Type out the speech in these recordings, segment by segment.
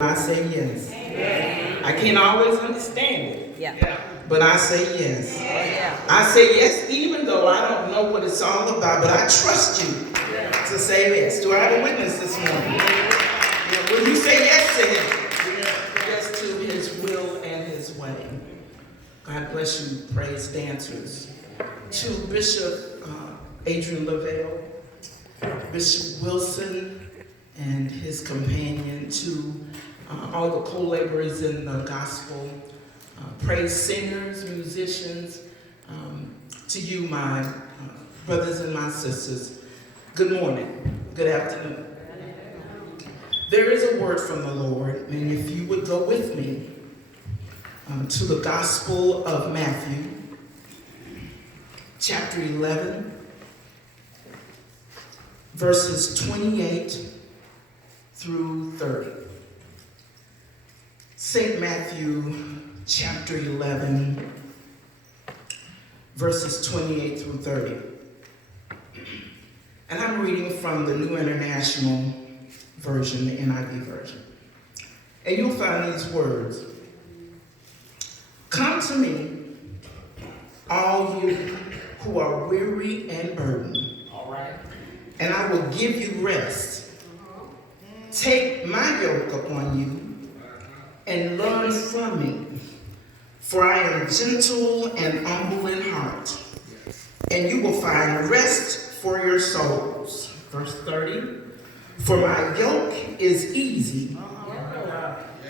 I say yes. Amen. I can't always understand it. Yeah. But I say yes. Oh, yeah. I say yes even though I don't know what it's all about, but I trust you to say yes. Do I have a witness this morning? Yeah. Will you say yes to him? Yes to his will and his way. God bless you, praise dancers. To Bishop Adrian Lavelle, Bishop Wilson and his companion, to all the co-laborers in the gospel, praise singers, musicians, to you, my brothers and my sisters, good morning, good afternoon. There is a word from the Lord, and if you would go with me to the Gospel of Matthew, chapter 11, verses 28 through 30. St. Matthew chapter 11, verses 28 through 30. And I'm reading from the New International Version, the NIV version. And you'll find these words. Come to me, all you who are weary and burdened. All right. And I will give you rest. Take my yoke upon you and learn from me, for I am gentle and humble in heart, and you will find rest for your souls. Verse 30, for my yoke is easy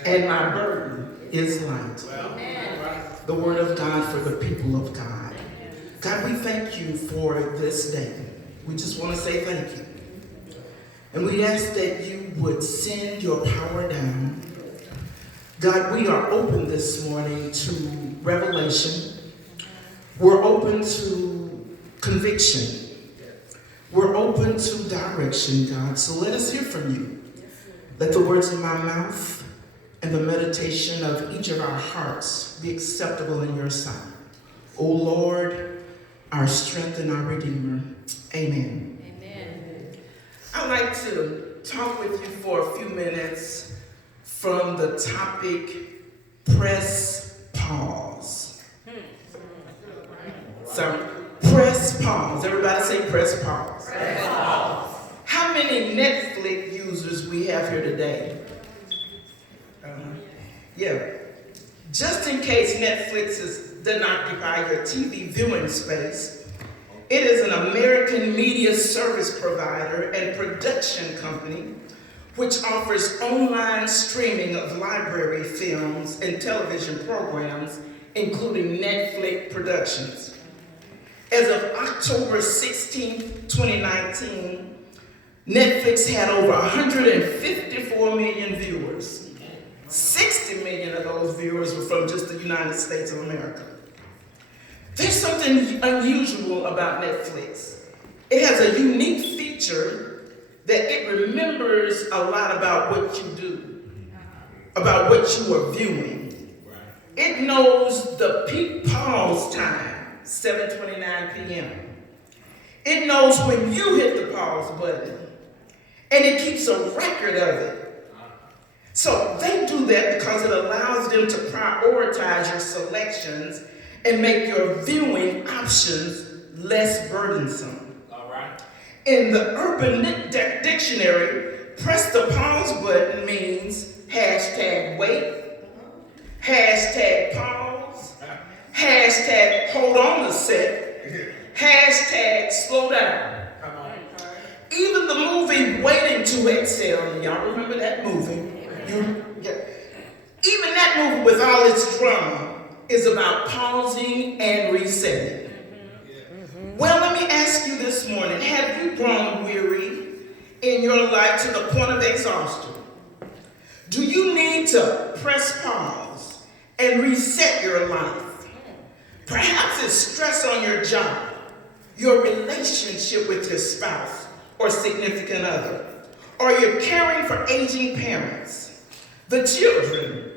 and my burden is light. The word of God for the people of God. God, we thank you for this day. We just want to say thank you. And we ask that you would send your power down. God, we are open this morning to revelation. We're open to conviction. We're open to direction, God. So let us hear from you. Let the words of my mouth and the meditation of each of our hearts be acceptable in your sight. O Lord, our strength and our Redeemer. Amen. Amen. I'd like to talk with you for a few minutes from the topic, press pause. So, press pause. Everybody say press pause. Press pause. How many Netflix users we have here today? Yeah. Just in case Netflix doesn't occupy your TV viewing space, it is an American media service provider and production company which offers online streaming of library films and television programs, including Netflix productions. As of October 16, 2019, Netflix had over 154 million viewers. 60 million of those viewers were from just the United States of America. There's something unusual about Netflix. It has a unique feature that it remembers a lot about what you do, about what you are viewing. It knows the peak pause time, 7:29 p.m. It knows when you hit the pause button, and it keeps a record of it. So they do that because it allows them to prioritize your selections and make your viewing options less burdensome. All right. In the Urban Dictionary, press the pause button means hashtag wait, hashtag pause, hashtag hold on a sec, hashtag slow down. Even the movie Waiting to Exhale, y'all remember that movie? Even that movie with all its drama is about pausing and resetting. Well, let me ask you this morning, have you grown weary in your life to the point of exhaustion? Do you need to press pause and reset your life? Perhaps it's stress on your job, your relationship with your spouse or significant other, or you're caring for aging parents, the children,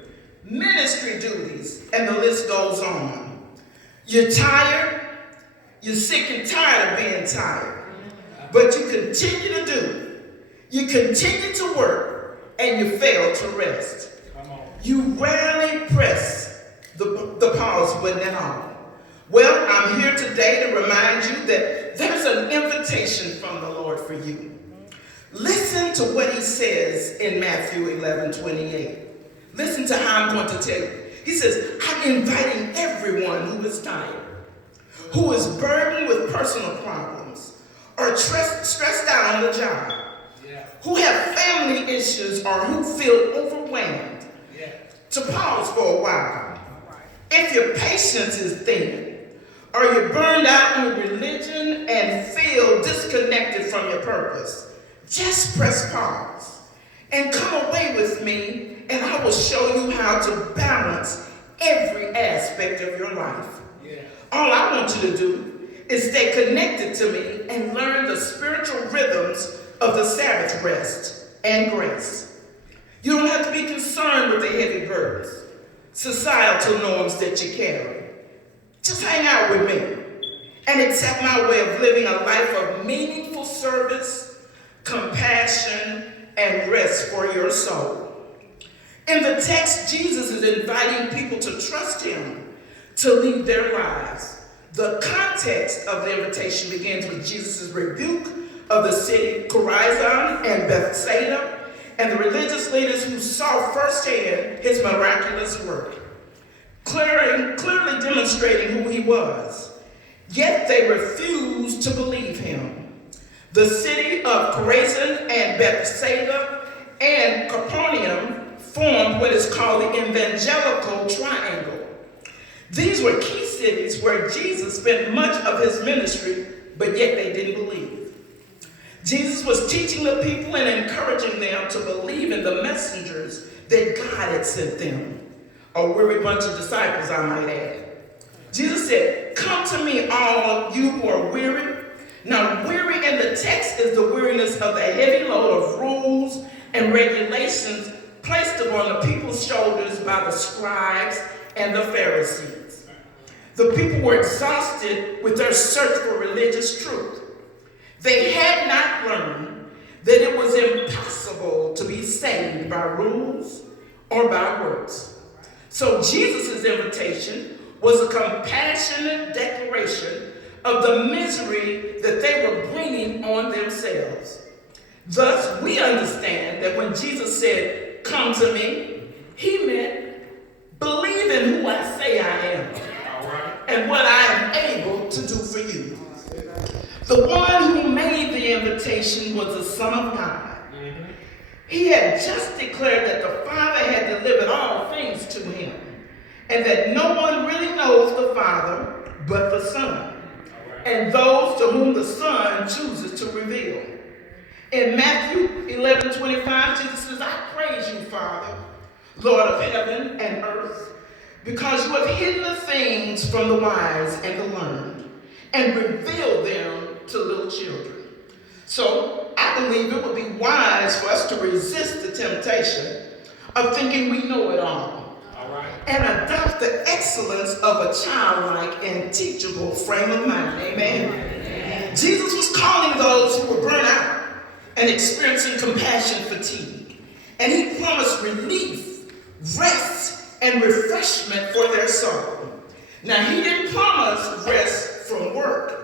ministry duties, and the list goes on. You're tired, you're sick and tired of being tired, but you continue to do. You continue to work, and you fail to rest. You rarely press the pause button at all. Well, I'm here today to remind you that there's an invitation from the Lord for you. Listen to what he says in Matthew 11:28. Listen to how I'm going to tell you. He says, I'm inviting everyone who is tired, who is burdened with personal problems, or stressed out on the job, who have family issues, or who feel overwhelmed, to pause for a while. If your patience is thin, or you're burned out in religion and feel disconnected from your purpose, just press pause and come away with me, and I will show you how to balance every aspect of your life. All I want you to do is stay connected to me and learn the spiritual rhythms of the Sabbath rest and grace. You don't have to be concerned with the heavy burdens, societal norms that you carry. Just hang out with me and accept my way of living a life of meaningful service, compassion, and rest for your soul. In the text, Jesus is inviting people to trust him to lead their lives. The context of the invitation begins with Jesus' rebuke of the city Chorazin and Bethsaida and the religious leaders who saw firsthand his miraculous work, clearly demonstrating who he was. Yet they refused to believe him. The city of Chorazin and Bethsaida and Capernaum formed what is called the evangelical triangle. These were key cities where Jesus spent much of his ministry, but yet they didn't believe. Jesus was teaching the people and encouraging them to believe in the messengers that God had sent them. A weary bunch of disciples, I might add. Jesus said, come to me, all you who are weary. Now, weary in the text is the weariness of the heavy load of rules and regulations placed upon the people's shoulders by the scribes and the Pharisees. The people were exhausted with their search for religious truth. They had not learned that it was impossible to be saved by rules or by works. So Jesus' invitation was a compassionate declaration of the misery that they were bringing on themselves. Thus, we understand that when Jesus said, come to me, he meant believe in who I say I am and what I am able to do for you. The one who made the invitation was the Son of God. He had just declared that the Father had delivered all things to him, and that no one really knows the Father but the Son, and those to whom the Son chooses to reveal. In Matthew 11:25, Jesus says, I praise you, Father, Lord of heaven and earth, because you have hidden the things from the wise and the learned, and revealed them to little children. So I believe it would be wise for us to resist the temptation of thinking we know it all, and adopt the excellence of a childlike and teachable frame of mind. Amen. Jesus was calling those who were burnt out and experiencing compassion fatigue, and he promised relief, rest, and refreshment for their soul. Now, he didn't promise rest from work.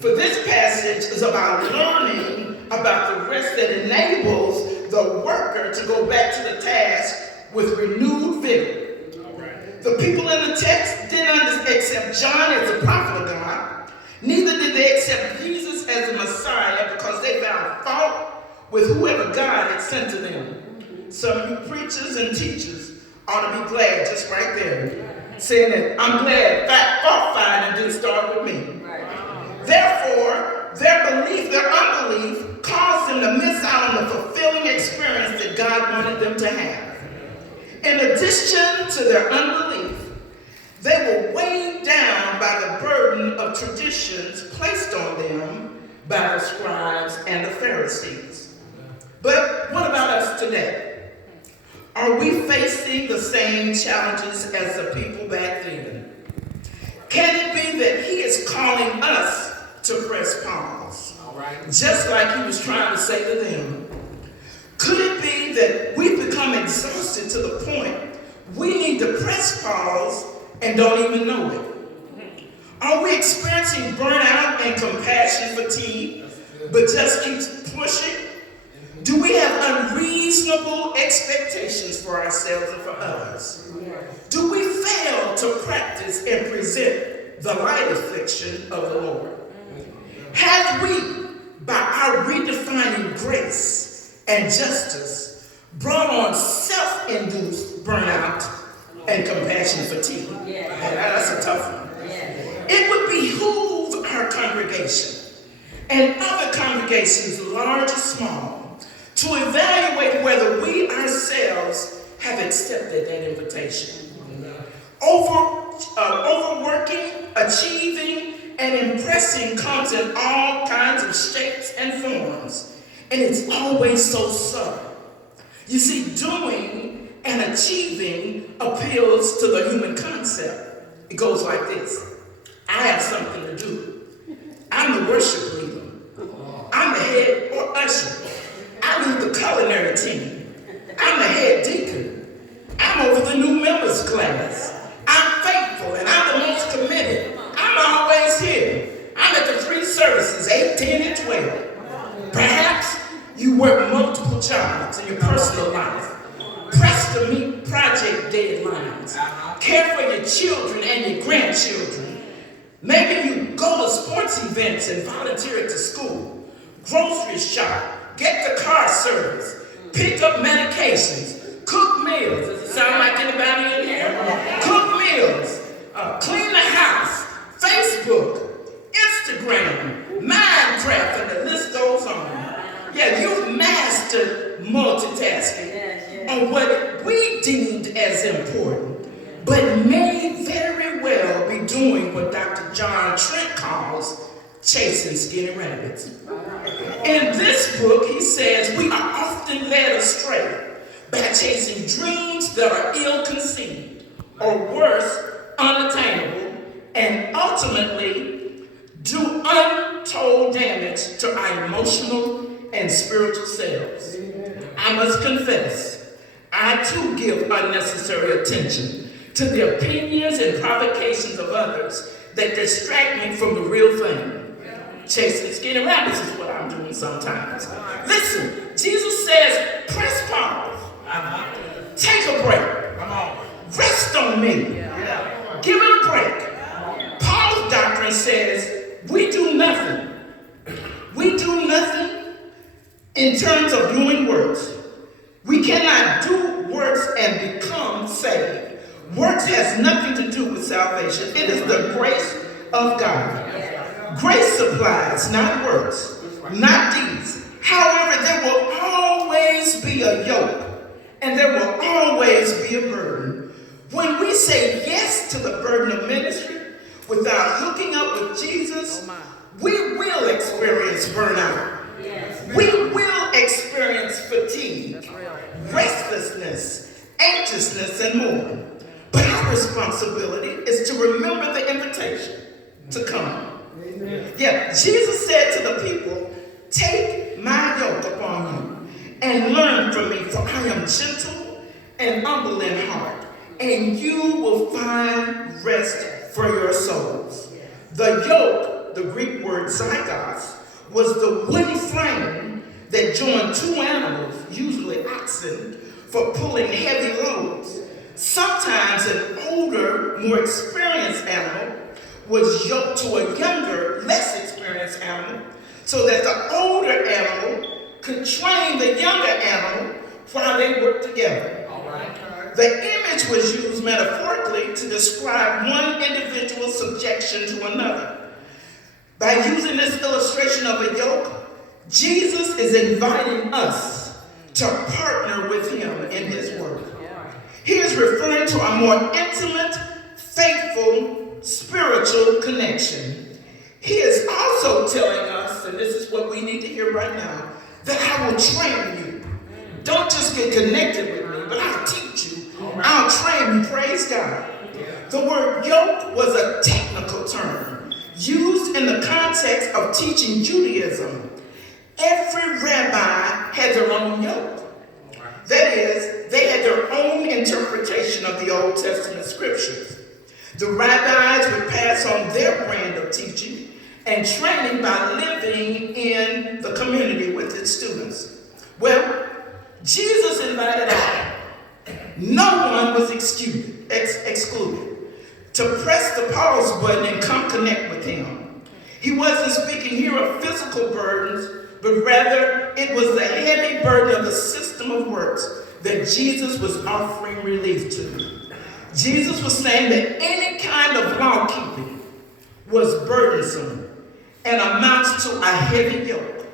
For this passage is about learning about the rest that enables the worker to go back to the task with renewed vigor. The people in the text didn't accept John as the prophet of God. Neither did they accept Jesus as the Messiah because they found fault with whoever God had sent to them. Some of you preachers and teachers ought to be glad just right there, saying that I'm glad fault finding didn't start with me. Therefore, their unbelief, caused them to miss out on the fulfilling experience that God wanted them to have. In addition to their unbelief, they were weighed down by the burden of traditions placed on them by the scribes and the Pharisees. But what about us today? Are we facing the same challenges as the people back then? Can it be that he is calling us to press pause, just like he was trying to say to them? Could it be that we've become exhausted to the point we need to press pause and don't even know it? Are we experiencing burnout and compassion fatigue, but just keep pushing? Do we have unreasonable expectations for ourselves and for others? Do we fail to practice and present the light affliction of the Lord? Have we, by our redefining grace and justice, brought on self-induced burnout and compassion fatigue? And that's a tough one. It would behoove our congregation and other congregations, large or small, to evaluate whether we ourselves have accepted that invitation. Overworking, achieving, and impressing comes in all kinds of shapes and forms, and it's always so subtle. You see, doing and achieving appeals to the human concept. It goes like this. I have something to do. I'm the worship leader. I'm the head or usher. I lead the culinary team. I'm the head deacon. I'm over the new members class. I'm faithful and I'm the most committed. I'm always here. I'm at the 3 services, 8, 10, and 12. Perhaps you work multiple jobs in your personal life. Press to meet project deadlines. Care for your children and your grandchildren. Maybe you go to sports events and volunteer at the school. Grocery shop. Get the car service. Pick up medications. Cook meals. Does it sound like anybody in here? Cook meals. Clean the house. Facebook. Instagram. Minecraft. And the list goes on. Yeah, you've mastered multitasking on what we deemed as important, but may very well be doing what Dr. John Trent calls chasing skinny rabbits. In this book, he says we are often led astray by chasing dreams that are ill-conceived, or worse, unattainable, and ultimately do untold damage to our emotional and spiritual selves. I must confess, I too give unnecessary attention to the opinions and provocations of others that distract me from the real thing. Chasing skinny rabbits is what I'm doing sometimes. Listen, Jesus says, press pause. Take a break. Rest on me. Give it a break. Paul's doctrine says, we do nothing. We do nothing in terms of doing works. We cannot do works and become saved. Works has nothing to do with salvation. It is the grace of God. Grace supplies, not works, not deeds. However, there will always be a yoke, and there will always be a burden. When we say yes to the burden of ministry without hooking up with Jesus, we will experience burnout. We will experience fatigue, restlessness, anxiousness, and more. But our responsibility is to remember the invitation to come. Yeah, Jesus said to the people, take my yoke upon you and learn from me, for I am gentle and humble in heart, and you will find rest for your souls. The yoke, the Greek word zygos, was the wooden frame that joined 2 animals, usually oxen, for pulling heavy loads. Sometimes an older, more experienced animal was yoked to a younger, less experienced animal, so that the older animal could train the younger animal while they worked together. The image was used metaphorically to describe one individual's subjection to another. By using this illustration of a yoke, Jesus is inviting us to partner with him in his work. He is referring to a more intimate, faithful, spiritual connection. He is also telling us, and this is what we need to hear right now, that I will train you. Don't just get connected with me, but I'll teach you. I'll train you, praise God. The word yoke was a technical term used in the context of teaching Judaism. Every rabbi had their own yoke. That is, they had their own interpretation of the Old Testament scriptures. The rabbis would pass on their brand of teaching and training by living in the community with its students. Well, Jesus invited all. No one was excluded to press the pause button and come connect with him. He wasn't speaking here of physical burdens, but rather it was the heavy burden of the system of works that Jesus was offering relief to. Jesus was saying that any kind of law keeping was burdensome and amounts to a heavy yoke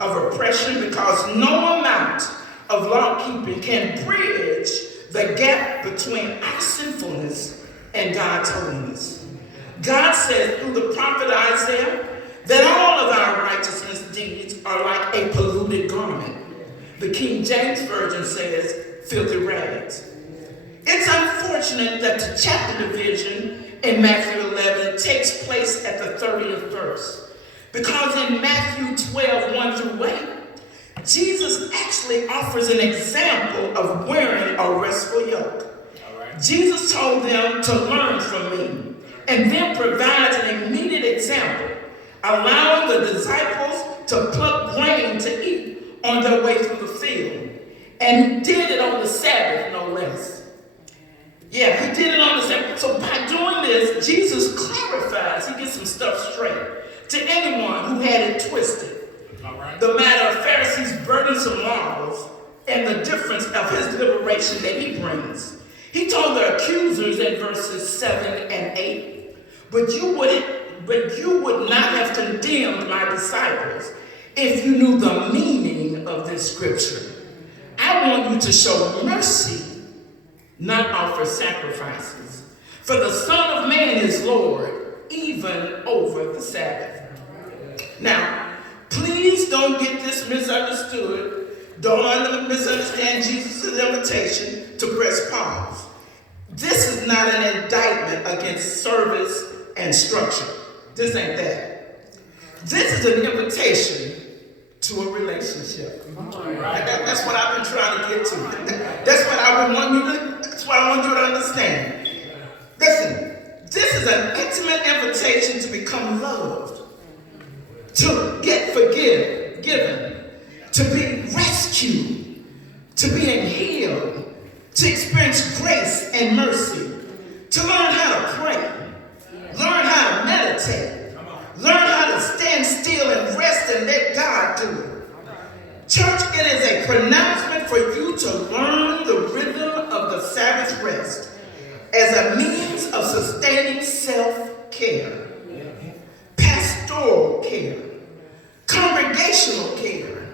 of oppression, because no amount of law keeping can bridge the gap between our sinfulness and God's holiness. God said through the prophet Isaiah that all of our righteousness deeds are like a polluted garment. The King James Version says filthy rags. It's unfortunate that the chapter division in Matthew 11 takes place at the 30th verse, because in Matthew 12, 1 through 8, Jesus actually offers an example of wearing a restful yoke. Jesus told them to learn from me, and then provides an immediate example, allowing the disciples to pluck grain to eat on their way through the field. And he did it on the Sabbath, no less. Yeah, he did it on the Sabbath. So by doing this, Jesus clarifies, he gets some stuff straight to anyone who had it twisted. The matter of Pharisees' burdensome laws and the difference of his liberation that he brings. He told the accusers in verses 7 and 8, but you would not have condemned my disciples if you knew the meaning of this scripture. I want you to show mercy, not offer sacrifices. For the Son of Man is Lord, even over the Sabbath. Now, please don't get this misunderstood. Don't misunderstand Jesus' invitation to press pause. This is not an indictment against service and structure. This ain't that. This is an invitation to a relationship. That's what I've been trying to get to. That's what I want you to understand. Listen, this is an intimate invitation to become loved, to get forgiven, to be rescued, to be healed, to experience grace and mercy, to learn how to pray, learn how to meditate, learn how to stand still and rest and let God do it. Church, it is a pronouncement for you to learn the rhythm of the Sabbath rest as a means of sustaining self-care, pastoral care, congregational care,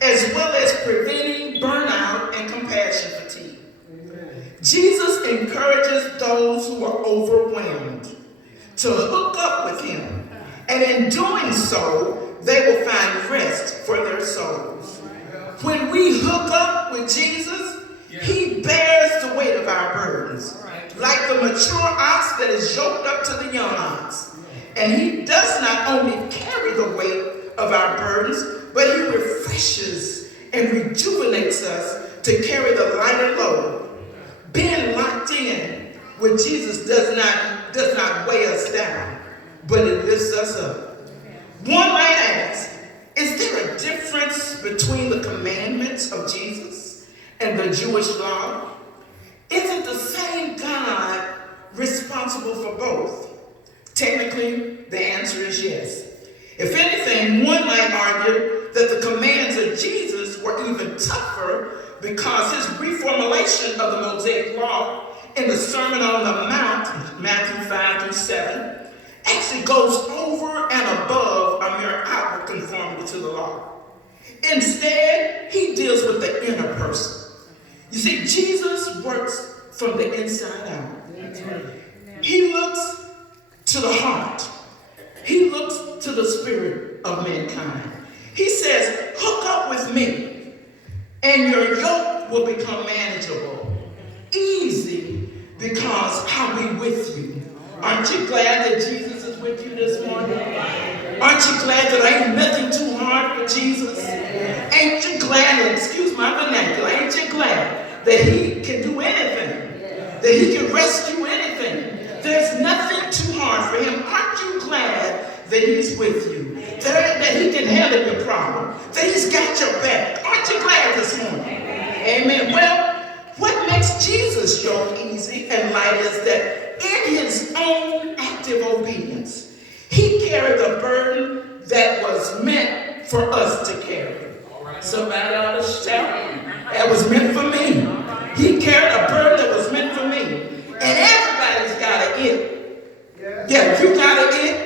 as well as preventing burnout and compassion fatigue. Jesus encourages those who are overwhelmed to hook up with him, and in doing so, they will find rest for their souls. When we hook up with Jesus, he bears the weight of our burdens, like the mature ox that is yoked up to the young ox. And he does not only carry the weight of our burdens, but he refreshes and rejuvenates us to carry the lighter load. Being locked in with Jesus does not weigh us down, but it lifts us up. One might ask, is there a difference between the commandments of Jesus and the Jewish law? Isn't the same God responsible for both? Technically, the answer is yes. If anything, one might argue that the commands of Jesus were even tougher because his reformulation of the Mosaic law in the Sermon on the Mount, Matthew 5 through 7, actually goes over and above a mere outward conformity to the law. Instead, he deals with the inner person. You see, Jesus works from the inside out. He looks to the heart. He looks to the spirit of mankind. He says, hook up with me, and your yoke will become manageable, easy, because I'll be with you. Aren't you glad that Jesus is with you this morning? Aren't you glad that ain't nothing too hard for Jesus? Ain't you glad, excuse my vernacular, ain't you glad that he can do anything? That he can rescue anything? There's nothing too hard for him. Aren't you glad that he's with you? That he can handle your problem? That he's got your back? Aren't you glad this morning? Amen. Well, what makes Jesus' yoke easy and light is that in his own active obedience, he carried the burden that was meant for us to carry. Somebody ought to shout. That was meant for me. He carried a burden that was meant for me. And everybody's got an it. Yeah, you got an it.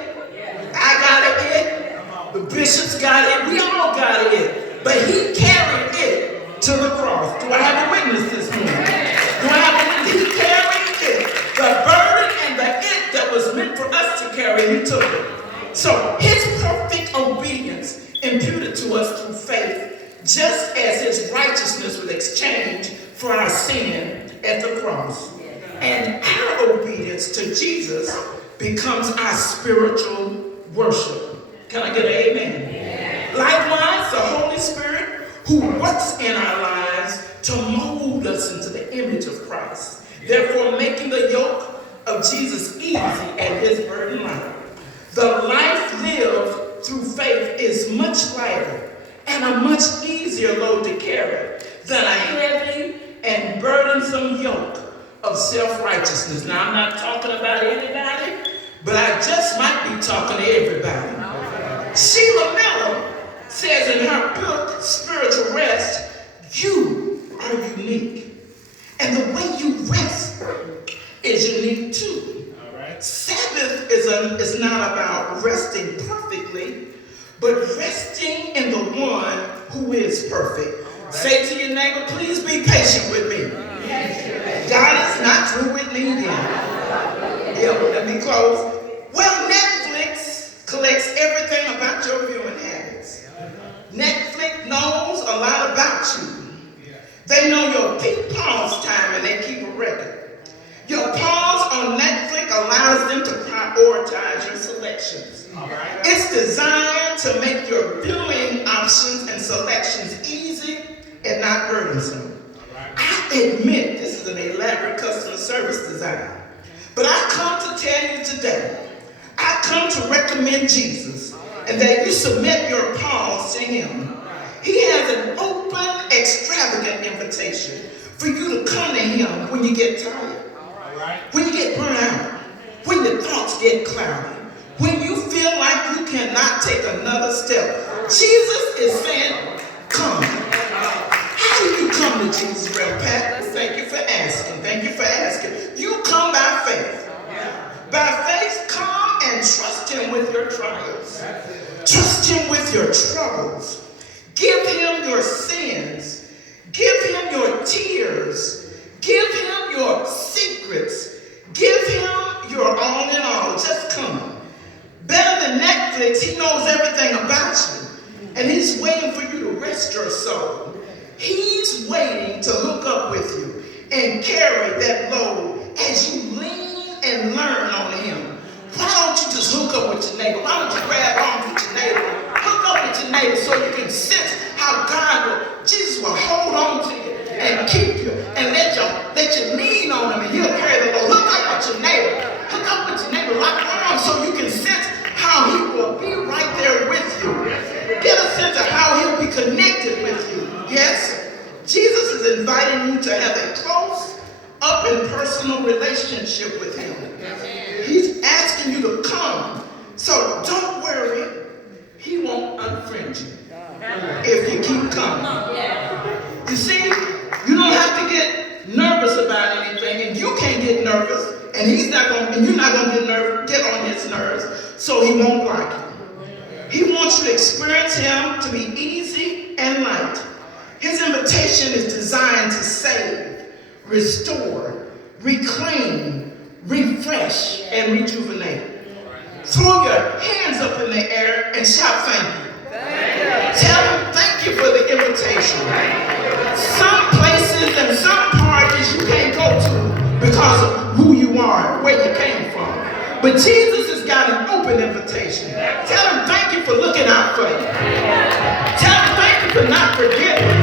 I got an it. The bishops got it. We all got it. But he carried it to the cross. Do I have a witness this morning? Do I have a witness? He carried it. The burden and the it that was meant for us to carry, he took it. So his perfect obedience imputed to us through faith, just as his righteousness was exchanged for our sin at the cross. And our obedience to Jesus becomes our spiritual worship. Can I get an amen? Yeah. Likewise, the Holy Spirit who works in our lives to mold us into the image of Christ, therefore making the yoke of Jesus easy and his burden light. The life lived through faith is much lighter and a much easier load to carry than a heavy and burdensome yoke of self-righteousness. Now, I'm not talking about anybody, but I just might be talking to everybody. Sheila Miller says in her book, Spiritual Rest, you are unique. And the way you rest is unique too. Sabbath is not about resting perfectly, but resting in the one who is perfect. Say to your neighbor, please be patient with me. God is not through with me yet. Yeah, let me close. Well, Netflix collects everything about your viewing habits. Netflix knows a lot about you. They know your peak pause time and they keep a record. Your pause on Netflix allows them to prioritize your selections. It's designed to make your viewing options and selections easy and not burdensome. I admit this is an elaborate customer service design, but I come to tell you today, I come to recommend Jesus and that you submit your pause to him. He has an open, extravagant invitation for you to come to him when you get tired, when you get burnt out, when your thoughts get cloudy, when you feel like you cannot take another step. Jesus is saying, come. How do you come to Jesus, Reverend Pat? Thank you for asking. Thank you for asking. You come by faith. By faith, come and trust him with your trials. Trust him with your troubles. Give him your sins. Give him your tears. Give him your secrets. Give him your all in all. Just come. Better than Netflix, he knows everything about you. And he's waiting for you to rest your soul. He's waiting to hook up with you and carry that load as you lean and learn on him. Why don't you just hook up with your neighbor? Why don't you grab on with your neighbor? Hook up with your neighbor so you can sense how Jesus will hold on to you and keep you and let you lean on him and he'll carry the load. Hook up with your neighbor. Hook up with your neighbor. Lock arms so you can sense how he will be right there with you. Get a sense of how he'll be connected with you. Yes? Jesus is inviting you to have a close, up and personal relationship with him. He's asking you to come. So don't worry. He won't unfriend you if you keep coming. You see, you don't have to get nervous about anything, and you can't get nervous, and you're not gonna get on his nerves, so he won't block you. He wants you to experience him to be easy and light. His invitation is designed to save, restore, reclaim, refresh, and rejuvenate. Throw your hands up in the air and shout thank you. Tell him thank you for the invitation. Some places and some parties you can't go to because of who you are, where you came from. But Jesus has got an open invitation. Tell him thank you for looking out for you. Tell him thank you could not forget